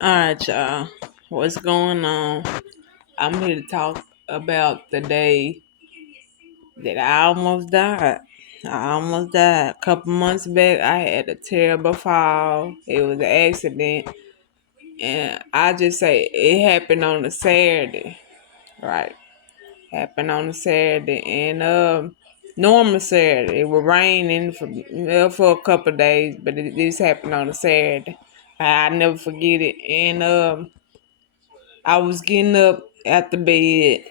All right, y'all. What's going on? I'm here to talk about the day that I almost died. I almost died. A couple months back, I had a terrible fall. It was an accident. And I just say it happened on a Saturday. Right. Happened on a Saturday. And normal Saturday. It was raining for a couple of days, but this happened on a Saturday. I never forget it. And I was getting up at the bed.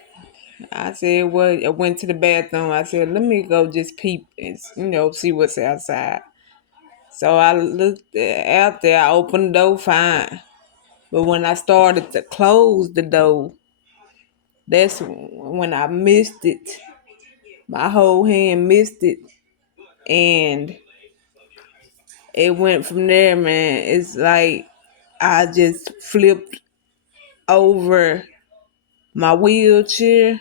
I said, well, I went to the bathroom. I said, let me go just peep and, see what's outside. So I looked out there. I opened the door fine. But when I started to close the door, that's when I missed it. My whole hand missed it. And it went from there, man. It's like I just flipped over my wheelchair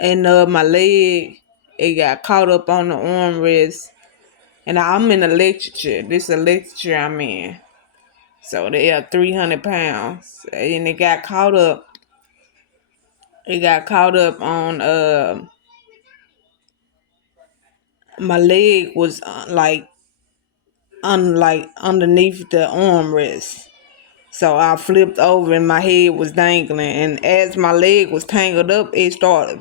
and my leg, it got caught up on the armrest. And I'm in a electric chair. This electric chair I'm in. So they are 300 pounds. And it got caught up. It got caught up on my leg was like underneath the armrest. So I flipped over and my head was dangling. And as my leg was tangled up,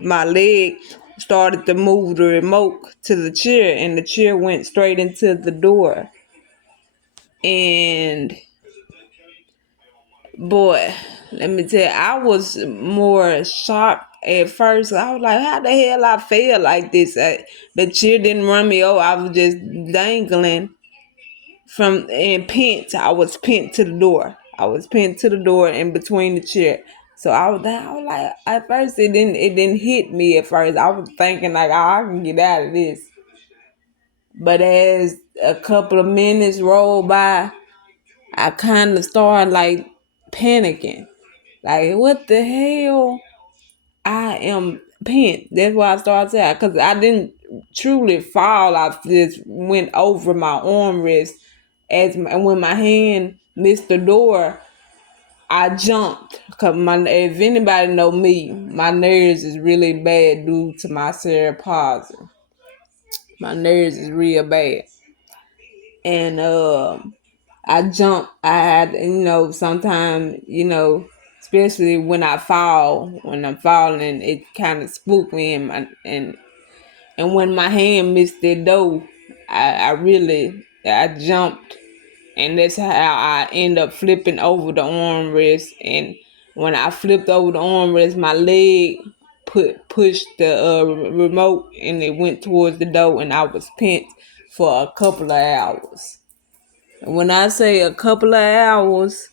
my leg started to move the remote to the chair, and the chair went straight into the door. And boy, let me tell you, I was more shocked at first. I was like, how the hell I feel like this? The chair didn't run me over. I was just dangling and pinned. I was pinned to the door. I was pinned to the door in between the chair. So I was like, at first it didn't hit me at first. I was thinking like, oh, I can get out of this. But as a couple of minutes rolled by, I kind of started like panicking. Like, what the hell? I am pinned. That's why I started saying, because I didn't truly fall. I just went over my armrest. And when my hand missed the door, I jumped. Cause if anybody know me, my nerves is really bad due to my cerebral palsy. My nerves is real bad. And I jump. I had, sometimes, especially when I'm falling, it kind of spooked me. And when my hand missed the door, I jumped. And that's how I end up flipping over the armrest. And when I flipped over the armrest, my leg pushed the remote, and it went towards the door, and I was pinned for a couple of hours. When I say a couple of hours,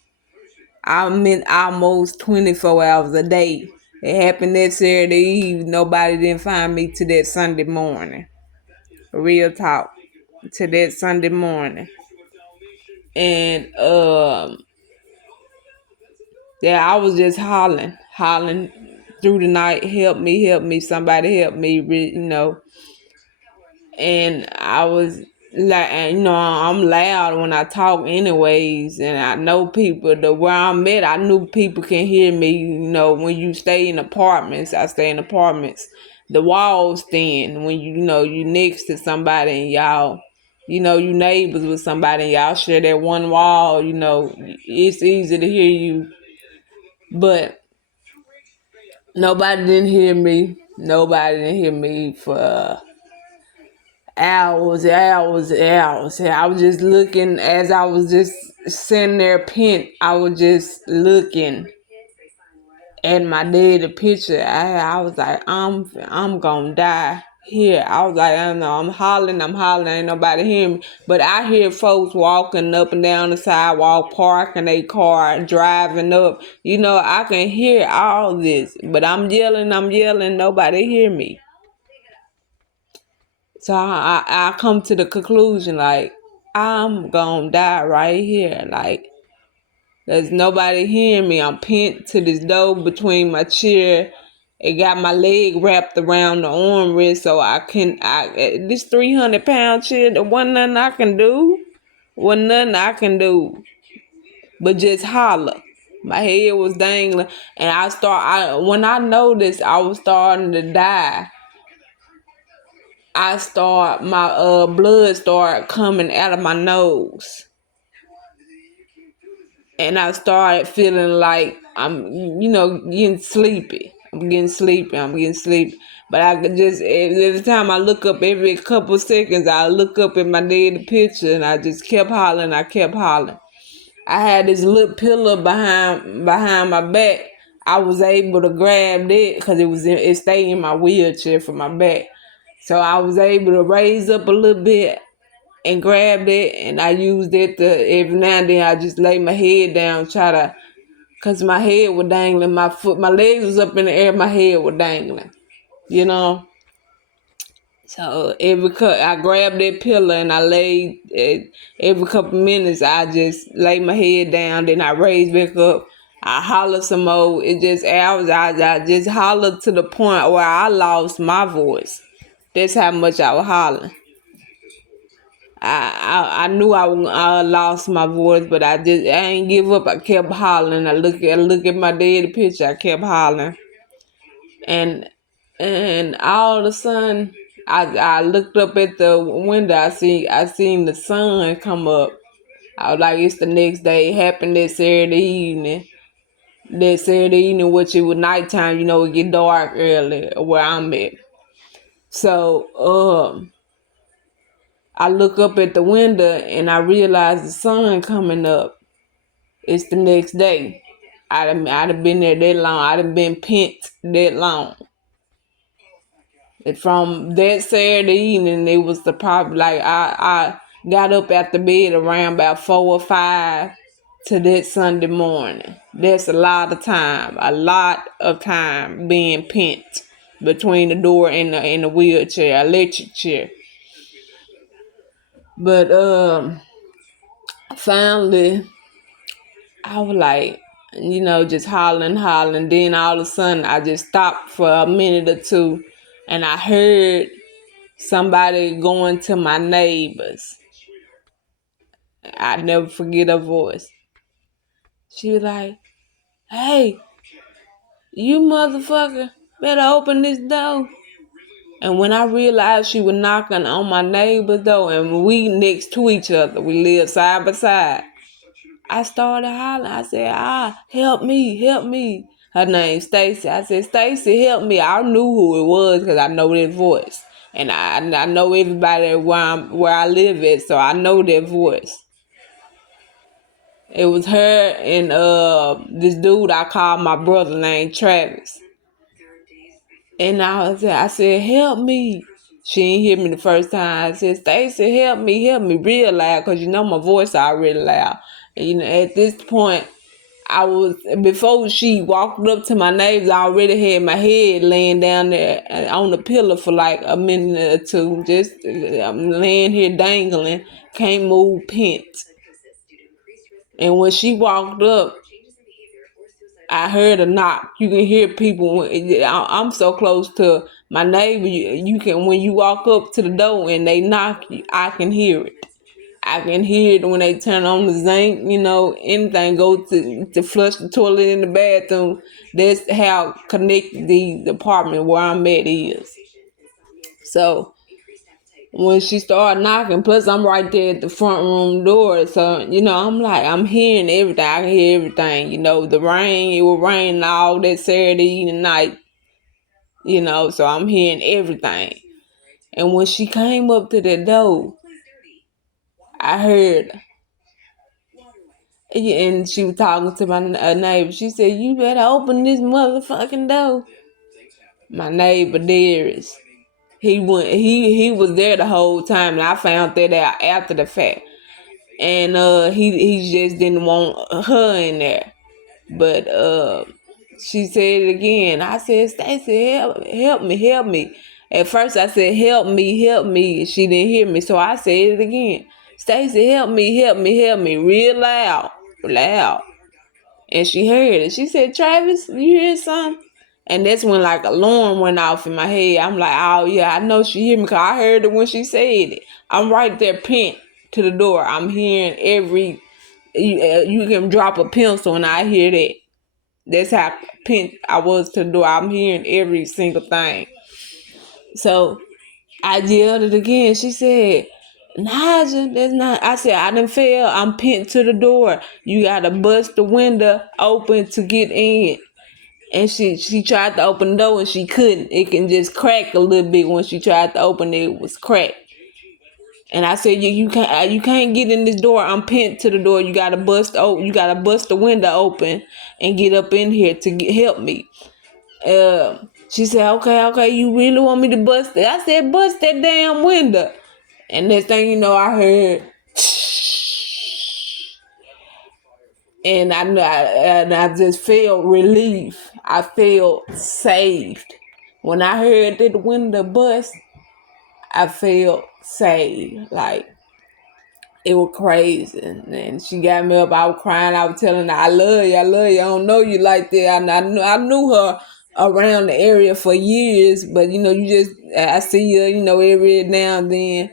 I meant almost 24 hours a day. It happened that Saturday Eve. Nobody didn't find me to that Sunday morning. Real talk. To that Sunday morning. And yeah, I was just hollering through the night, help me, somebody help me, And I was like, I'm loud when I talk anyways, and I know people, where I'm at, I knew people can hear me, when you stay in apartments. I stay in apartments. The walls thin when you next to somebody, and y'all, you neighbors with somebody, and y'all share that one wall, it's easy to hear you. But nobody didn't hear me. Nobody didn't hear me for hours, hours, hours. I was just looking as I was just sitting there pinned. I was just looking at my dead picture. I was like, I'm gonna die here. I was like, I don't know, I'm hollering, ain't nobody hearing me. But I hear folks walking up and down the sidewalk, parking their car, driving up. I can hear all this, but I'm yelling, nobody hear me. So I come to the conclusion, like, I'm gonna die right here. Like, there's nobody hearing me. I'm pinned to this door between my chair. It got my leg wrapped around the armrest, so this 300-pound chair, there wasn't nothing I can do. Wasn't nothing I can do. but just holler. My head was dangling, and when I noticed I was starting to die, my blood started coming out of my nose, and I started feeling like I'm, getting sleepy. I'm getting sleepy. I'm getting sleepy. But I could just every time I look up, every couple of seconds, I look up at my dead picture, and I just kept hollering. I kept hollering. I had this little pillow behind my back. I was able to grab that because it stayed in my wheelchair for my back. So I was able to raise up a little bit and grab it, and I used it to every now and then. I just lay my head down, cause my head was dangling, my legs was up in the air, my head was dangling, you know. So I grabbed that pillow and I laid every couple minutes. I just lay my head down, then I raised back up. I hollered some more. It just I just hollered to the point where I lost my voice. That's how much I was hollering. I knew I lost my voice, but I ain't give up. I kept hollering. I look at my dead picture. I kept hollering, and all of a sudden, I looked up at the window. I seen the sun come up. I was like, it's the next day. It happened that Saturday evening. Which it was nighttime. It get dark early where I'm at. So I look up at the window and I realize the sun coming up. It's the next day. I'd have been there that long. I'd have been pent that long. And from that Saturday evening, it was the problem. Like I got up out the bed around about 4 or 5 to that Sunday morning. That's a lot of time being pent between the door and the wheelchair, electric chair. But finally, I was like, just hollering. Then all of a sudden, I just stopped for a minute or two, and I heard somebody going to my neighbors. I never forget her voice. She was like, "Hey, you motherfucker, better open this door." And when I realized she was knocking on my neighbor's door, and we next to each other, we live side by side, I started hollering. I said, help me, help me. Her name's Stacy. I said, Stacy, help me. I knew who it was because I know that voice. And I know everybody where I live at, so I know that voice. It was her and this dude I called my brother named Travis. And I said, help me. She didn't hear me the first time. I said, Stacy, help me real loud, because my voice already loud. And at this point, before she walked up to my neighbors, I already had my head laying down there on the pillow for like a minute or two. Just I'm laying here dangling, can't move, pent. And when she walked up, I heard a knock. You can hear people. I'm so close to my neighbor. You can, when you walk up to the door and they knock, I can hear it. I can hear it when they turn on the zinc. Anything go to flush the toilet in the bathroom. That's how connected the apartment where I'm at is. So when she started knocking, plus I'm right there at the front room door, so I'm like, I'm hearing everything. I can hear everything. The rain, it was raining all that Saturday evening night. So I'm hearing everything. And when she came up to the door, I heard, and she was talking to my neighbor. She said, "You better open this motherfucking door." My neighbor Darius, he was there the whole time, and I found that out after the fact. And he just didn't want her in there. But she said it again. I said, Stacy, help me. At first I said, help me. She didn't hear me, so I said it again. Stacy, help me, real loud. And she heard it. She said, Travis, you hear something? And that's when like alarm went off in my head. I'm like, oh yeah, I know she hear me, because I heard it when she said it. I'm right there pent to the door. I'm hearing you can drop a pencil and I hear that. That's how pent I was to the door. I'm hearing every single thing. So I yelled it again. She said, Naja, that's not. I said, I done fell. I'm pinned to the door. You gotta bust the window open to get in. And she tried to open the door and she couldn't. It can just crack a little bit. When she tried to open it, it was cracked. And I said, you can't get in this door. I'm pinned to the door. You gotta bust the window open and get up in here to help me. She said, okay, you really want me to bust it? I said, bust that damn window. And next thing you know, I heard, and I just felt relief. I felt saved. When I heard that window bust, I felt saved. Like, it was crazy. And she got me up. I was crying. I was telling her, I love you. I don't know you like that. I knew her around the area for years, but I see her, every now and then.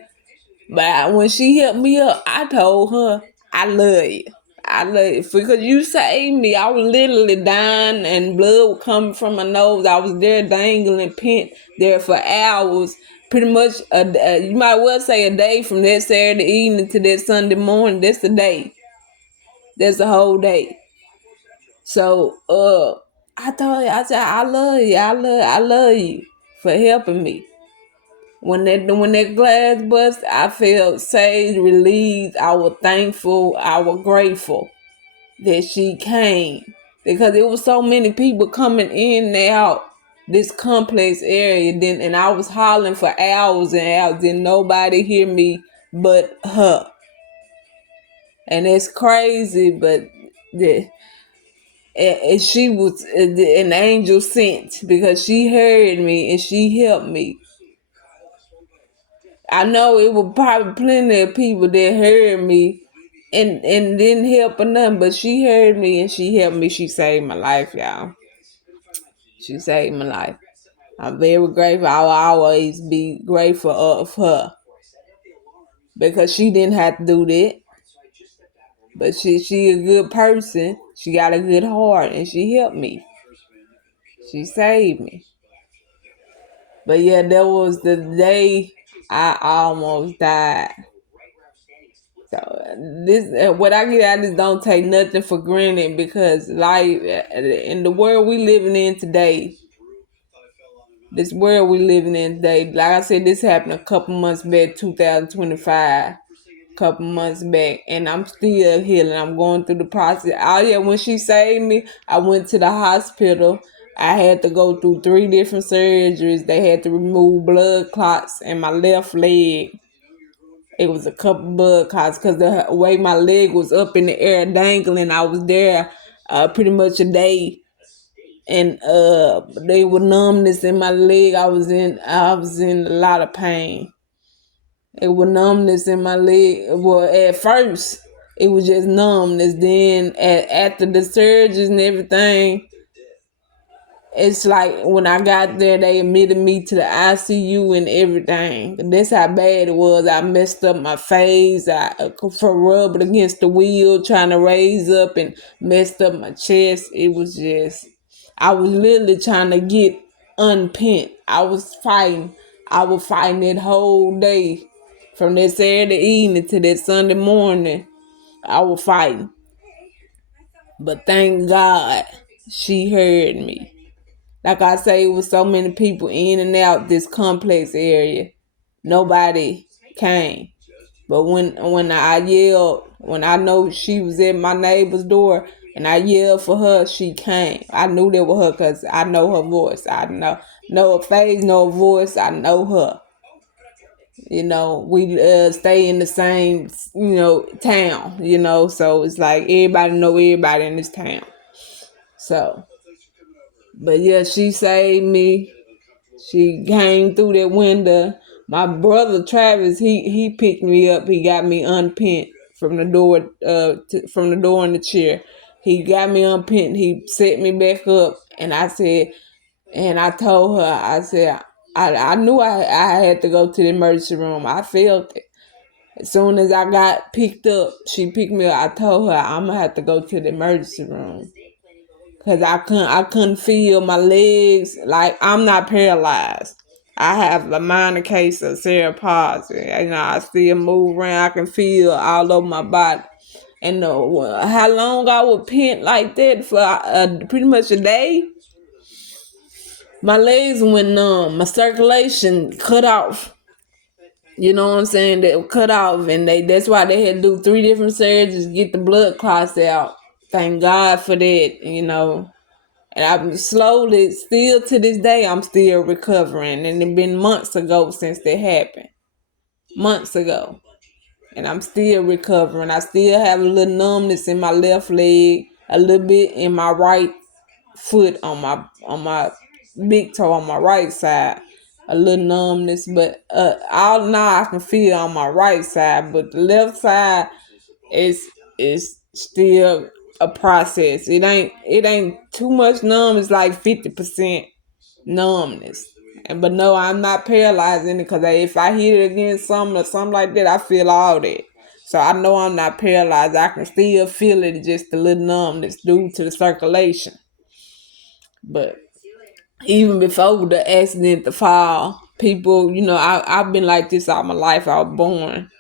But when she helped me up, I told her, I love you. I love you because you saved me. I was literally dying and blood was coming from my nose. I was there dangling, pent there for hours. Pretty much, you might well say a day from that Saturday evening to that Sunday morning. That's a day. That's a whole day. So, I told her, I said, I love you. I love you for helping me. When that glass bust, I felt saved, relieved. I was thankful. I was grateful that she came because there was so many people coming in and out this complex area. And I was hollering for hours and hours. Didn't nobody hear me but her. And it's crazy, but she was an angel sent because she heard me and she helped me. I know it was probably plenty of people that heard me and didn't help her none, but she heard me and she helped me. She saved my life, y'all. She saved my life. I'm very grateful. I'll always be grateful of her because she didn't have to do that. But she a good person. She got a good heart and she helped me. She saved me. But yeah, that was the day I almost died. So what I get out of this, don't take nothing for granted because life in the world we living in today, like I said, this happened a couple months back, 2025, couple months back, and I'm still healing. I'm going through the process. Oh yeah, when she saved me, I went to the hospital. I had to go through 3 different surgeries. They had to remove blood clots in my left leg. It was a couple blood clots because the way my leg was up in the air dangling, I was there pretty much a day. And they were numbness in my leg. I was in a lot of pain. It was numbness in my leg. Well, at first it was just numbness. Then after the surgeries and everything, it's like when I got there, they admitted me to the ICU and everything. That's how bad it was. I messed up my face. I for rubbing against the wheel, trying to raise up, and messed up my chest. It was just, I was literally trying to get unpent. I was fighting. I was fighting that whole day, from that Saturday evening to that Sunday morning. I was fighting. But thank God she heard me. Like I say, it was so many people in and out this complex area. Nobody came. But when I yelled, when I know she was at my neighbor's door and I yelled for her, she came. I knew that was her because I know her voice. I know her face, know her voice. I know her. We stay in the same, town, so it's like everybody know everybody in this town. So, but yeah, she saved me. She came through that window. My brother Travis, he picked me up. He got me unpent from the door, from the door in the chair. He got me unpent. He set me back up, and I told her, I said, I knew I had to go to the emergency room. I felt it. As soon as I got picked up, she picked me up. I told her I'm gonna have to go to the emergency room because I couldn't feel my legs. Like, I'm not paralyzed. I have a minor case of cerebral palsy. I still move around. I can feel all over my body. And how long I would pant like that for pretty much a day, my legs went numb. My circulation cut off. You know what I'm saying? They were cut off, and that's why they had to do 3 different surgeries to get the blood clots out. Thank God for that. And I'm slowly, still to this day, I'm still recovering. And it been months ago since that happened. Months ago. And I'm still recovering. I still have a little numbness in my left leg, a little bit in my right foot on my big toe on my right side, a little numbness, but all now I can feel on my right side, but the left side is still a process. It ain't too much numb. It's like 50% numbness. But no, I'm not paralyzed in it because if I hit it against something or something like that, I feel all that. So I know I'm not paralyzed. I can still feel it, just a little numbness due to the circulation. But even before the accident, the fall, people, I've been like this all my life. I was born,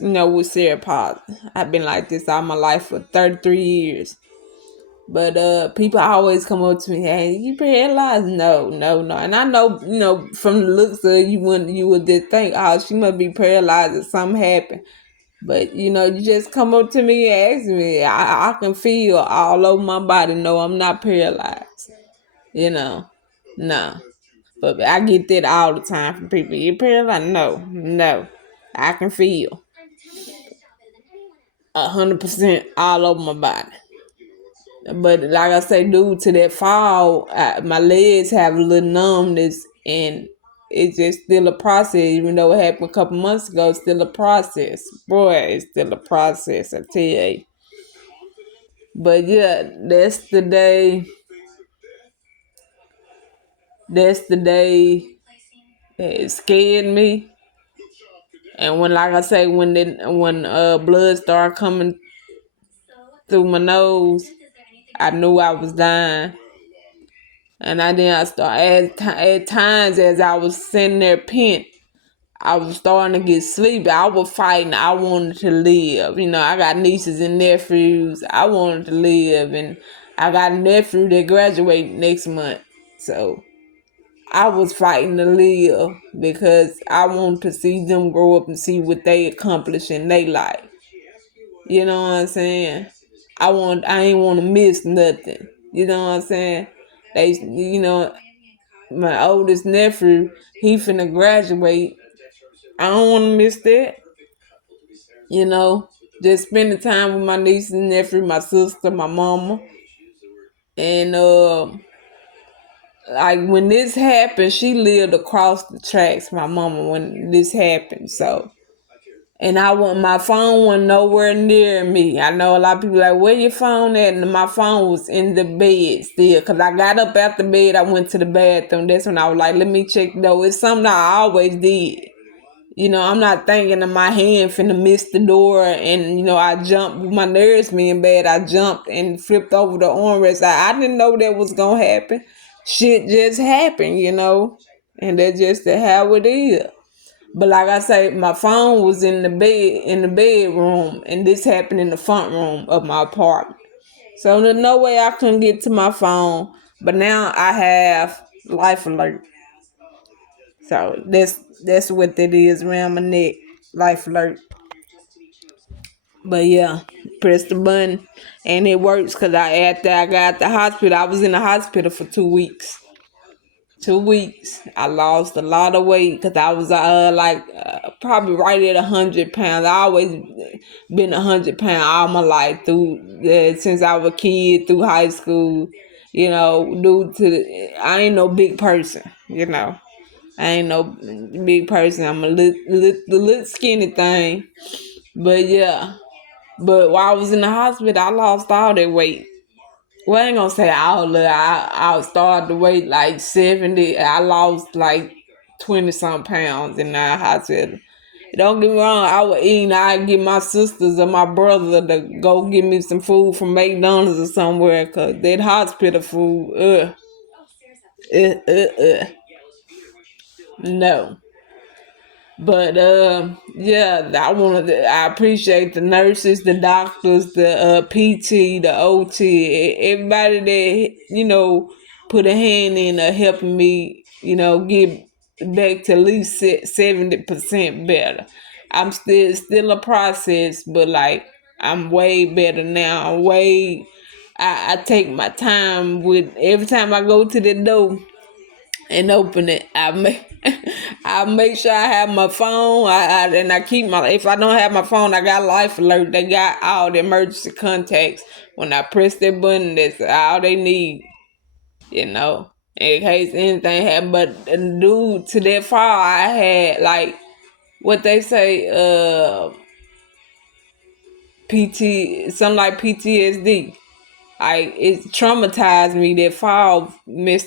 with cerebral palsy. I've been like this all my life for 33 years. But people always come up to me, hey, you paralyzed? No. And I know, from the looks of it, you would just think, oh, she must be paralyzed or something happened. But you just come up to me and ask me. I can feel all over my body. No, I'm not paralyzed. No. But I get that all the time from people. You paralyzed? No. I can feel 100% all over my body. But like I say, due to that fall, my legs have a little numbness, and it's just still a process. Even though it happened a couple months ago, it's still a process. Boy, it's still a process, I tell you. But yeah, that's the day. That's the day that it scared me. And when, like I say, when blood started coming through my nose, I knew I was dying. And I started at times as I was sitting there pent, I was starting to get sleepy. I was fighting. I wanted to live. I got nieces and nephews. I wanted to live, and I got a nephew that graduated next month. So I was fighting to live because I wanted to see them grow up and see what they accomplish in their life. You know what I'm saying? I ain't want to miss nothing. You know what I'm saying? My oldest nephew, he finna graduate. I don't want to miss that. Just spending time with my niece and nephew, my sister, my mama. And like when this happened, she lived across the tracks, my mama, when this happened. So, and my phone wasn't nowhere near me. I know a lot of people like, where your phone at? And my phone was in the bed still. Because I got up out the bed, I went to the bathroom. That's when I was like, let me check though. It's something I always did. I'm not thinking of my hand finna miss the door, and I jumped with my nerves being bad. I jumped and flipped over the armrest. I didn't know that was gonna happen. Shit just happened, and that's just how it is. But like I say, my phone was in the bedroom, and this happened in the front room of my apartment. So there's no way I couldn't get to my phone. But now I have Life Alert. So that's what it is around my neck, Life Alert. But yeah, press the button and it works because after I got the hospital, I was in the hospital for 2 weeks. 2 weeks. I lost a lot of weight because I was probably right at 100 pounds. I always been 100 pounds all my life since I was a kid through high school. I ain't no big person. I ain't no big person. I'm a little skinny thing. But yeah. But while I was in the hospital, I lost all that weight. Well, I ain't gonna say all of it. I started to weight like 70. I lost like 20 some pounds in the hospital. Don't get me wrong, I would eat. I get my sisters or my brother to go get me some food from McDonald's or somewhere, cause that hospital food, uh, uh, uh. No. But yeah, I appreciate the nurses, the doctors, the PT, the OT, everybody that put a hand in helping me, get back to at least 70% better. I'm still a process, but like I'm way better now. I take my time with every time I go to the door and open it. I make sure I have my phone. And I keep my. If I don't have my phone, I got Life Alert. They got all the emergency contacts. When I press that button, that's all they need. In case anything happened. But due to that fall, I had like what they say, something like PTSD. Like it traumatized me. That fall messed